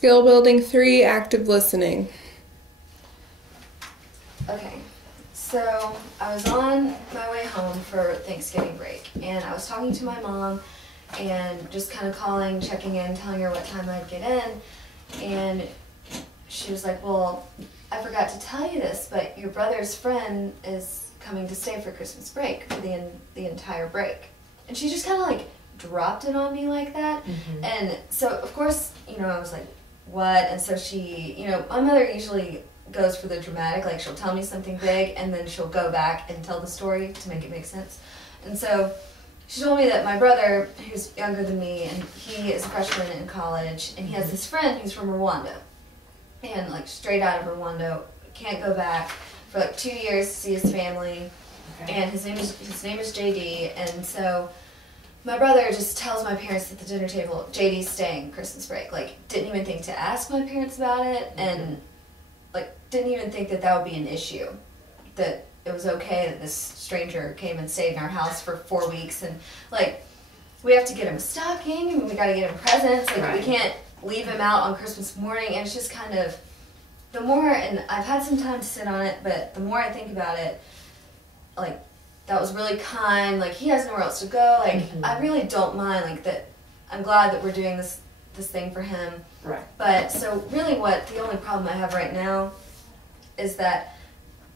Skill building 3, active listening. Okay, so I was on my way home for Thanksgiving break, and I was talking to my mom and just kind of calling, checking in, telling her what time I'd get in, and she was like, well, I forgot to tell you this, but your brother's friend is coming to stay for Christmas break for the entire break. And she just kind of like dropped it on me like that. Mm-hmm. And so, of course, you know, I was like, what? And so she, you know, my mother usually goes for the dramatic, like she'll tell me something big and then she'll go back and tell the story to make it make sense. And so she told me that my brother, who's younger than me, and he is a freshman in college, and he has this friend who's from Rwanda. And like straight out of Rwanda, can't go back for like 2 years to see his family. Okay. And his name is JD. And so my brother just tells my parents at the dinner table, JD's staying Christmas break. Like, didn't even think to ask my parents about it, and like didn't even think that that would be an issue. That it was okay that this stranger came and stayed in our house for 4 weeks, and like we have to get him a stocking, and we got to get him presents. Like, we can't leave him out on Christmas morning. And it's just kind of, the more, and I've had some time to sit on it, but the more I think about it, like, that was really kind. Like, he has nowhere else to go. Like, I really don't mind. Like, that, I'm glad that we're doing this thing for him. Right. But so really, the only problem I have right now is that,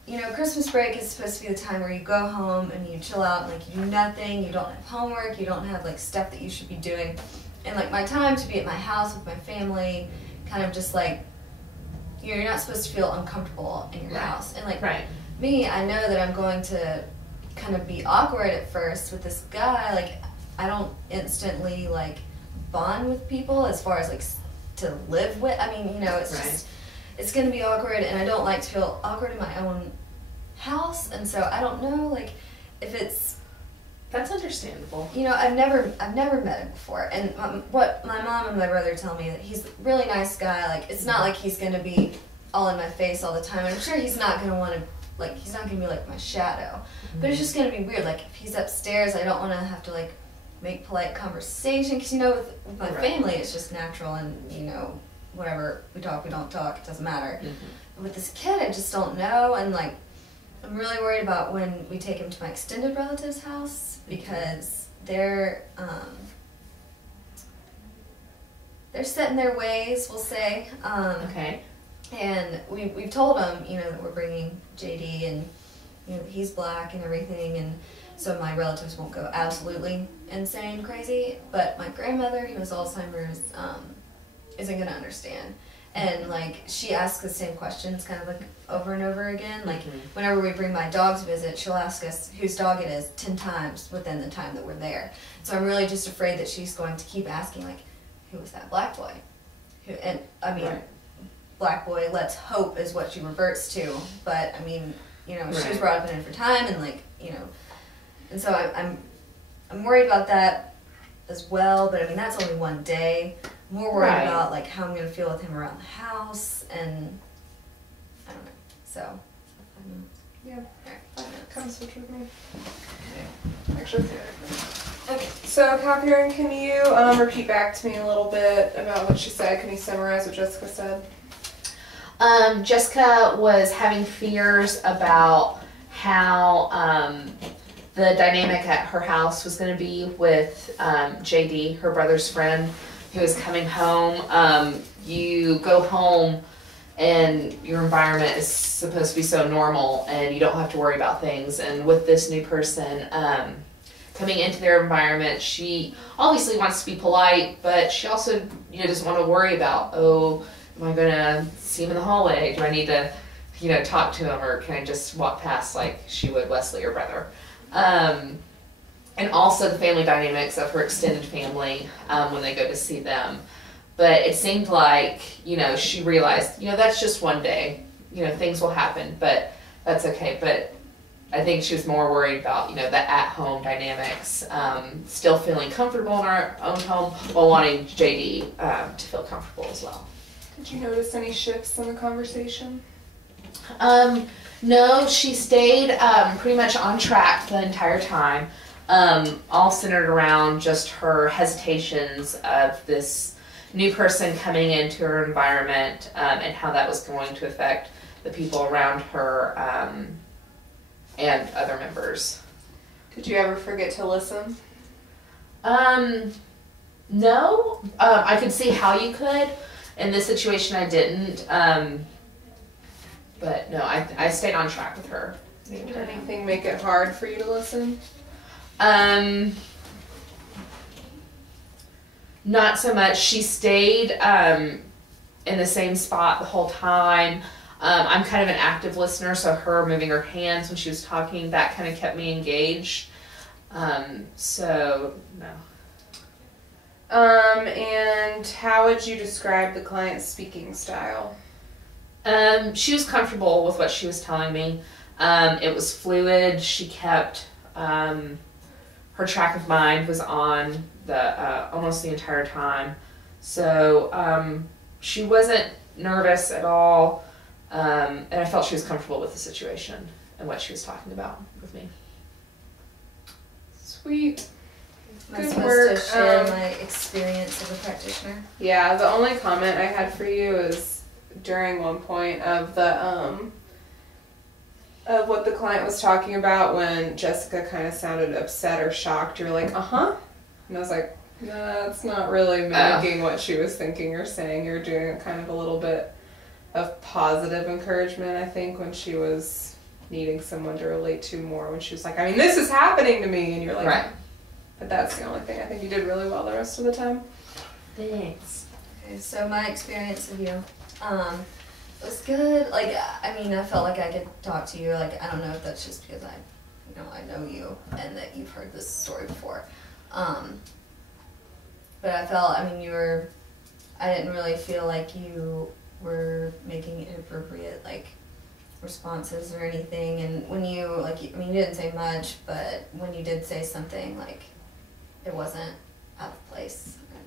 you know, Christmas break is supposed to be the time where you go home and you chill out and like you do nothing. You don't have homework. You don't have like stuff that you should be doing. And like my time to be at my house with my family, kind of just like, you know, you're not supposed to feel uncomfortable in your house. And like me, I know that I'm going to kind of be awkward at first with this guy. Like, I don't instantly like bond with people as far as like to live with. I mean, you know, it's just, it's going to be awkward, and I don't like to feel awkward in my own house. And so I don't know, like, if it's, that's understandable. you know, I've never met him before, and what my mom and my brother tell me, that he's a really nice guy. Like, it's not like he's going to be all in my face all the time. I'm sure he's not going to want to, like, he's not going to be like my shadow. But it's just going to be weird. Like, if he's upstairs, I don't want to have to like make polite conversation, because, you know, with my family, it's just natural, and, you know, whatever, we talk, we don't talk, it doesn't matter. But with this kid, I just don't know, and like, I'm really worried about when we take him to my extended relative's house, because they're set in their ways, we'll say. And we've told them, you know, that we're bringing JD, and, you know, he's black and everything, and so my relatives won't go absolutely insane crazy. But my grandmother, who has Alzheimer's, isn't going to understand. And like, she asks the same questions kind of like over and over again. Like, whenever we bring my dog to visit, she'll ask us whose dog it is 10 times within the time that we're there. So I'm really just afraid that she's going to keep asking, like, who was that black boy? And I mean, black boy, let's hope, is what she reverts to. But I mean, you know, she was brought up in a different time, and like, you know, and so I'm worried about that as well. But I mean, that's only one day. I'm more worried about like how I'm going to feel with him around the house, and I don't know. So 5 minutes. Yeah. Alright, 5 minutes. Come switch with me. Actually, okay. So, Catherine, can you repeat back to me a little bit about what she said? Can you summarize what Jessica said? Jessica was having fears about how the dynamic at her house was going to be with JD, her brother's friend, who is coming home. You go home and your environment is supposed to be so normal, and you don't have to worry about things. And with this new person coming into their environment, she obviously wants to be polite, but she also, you know, doesn't want to worry about, oh, am I going to see him in the hallway? Do I need to, you know, talk to him, or can I just walk past like she would Wesley, her brother? And also the family dynamics of her extended family when they go to see them. But it seemed like, you know, she realized, you know, that's just one day. You know, things will happen, but that's okay. But I think she was more worried about, you know, the at-home dynamics, still feeling comfortable in our own home while wanting JD to feel comfortable as well. Did you notice any shifts in the conversation? No, she stayed pretty much on track the entire time. All centered around just her hesitations of this new person coming into her environment, and how that was going to affect the people around her, and other members. Did you ever forget to listen? No. I could see how you could. In this situation, I didn't. But no, I stayed on track with her. Did anything make it hard for you to listen? Not so much. She stayed in the same spot the whole time. I'm kind of an active listener, so her moving her hands when she was talking, that kind of kept me engaged. So, no. And how would you describe the client's speaking style? She was comfortable with what she was telling me. It was fluid. She kept, her track of mind was on the almost the entire time. So she wasn't nervous at all, and I felt she was comfortable with the situation and what she was talking about with me. Sweet. Am I Good supposed work. to share my experience as a practitioner? Yeah, the only comment I had for you is during one point of the of what the client was talking about when Jessica kind of sounded upset or shocked. You're like, and I was like, no, that's not really mimicking what she was thinking or saying. You're doing kind of a little bit of positive encouragement, I think, when she was needing someone to relate to more. When she was like, I mean, this is happening to me, and you're like, right. But that's the only thing. I think you did really well the rest of the time. Thanks. Okay, so my experience of you, was good. Like, I mean, I felt like I could talk to you. Like, I don't know if that's just because I know you and that you've heard this story before. But I felt, I mean, I didn't really feel like you were making inappropriate, like, responses or anything. And when you, like, I mean, you didn't say much, but when you did say something, like, it wasn't out of place or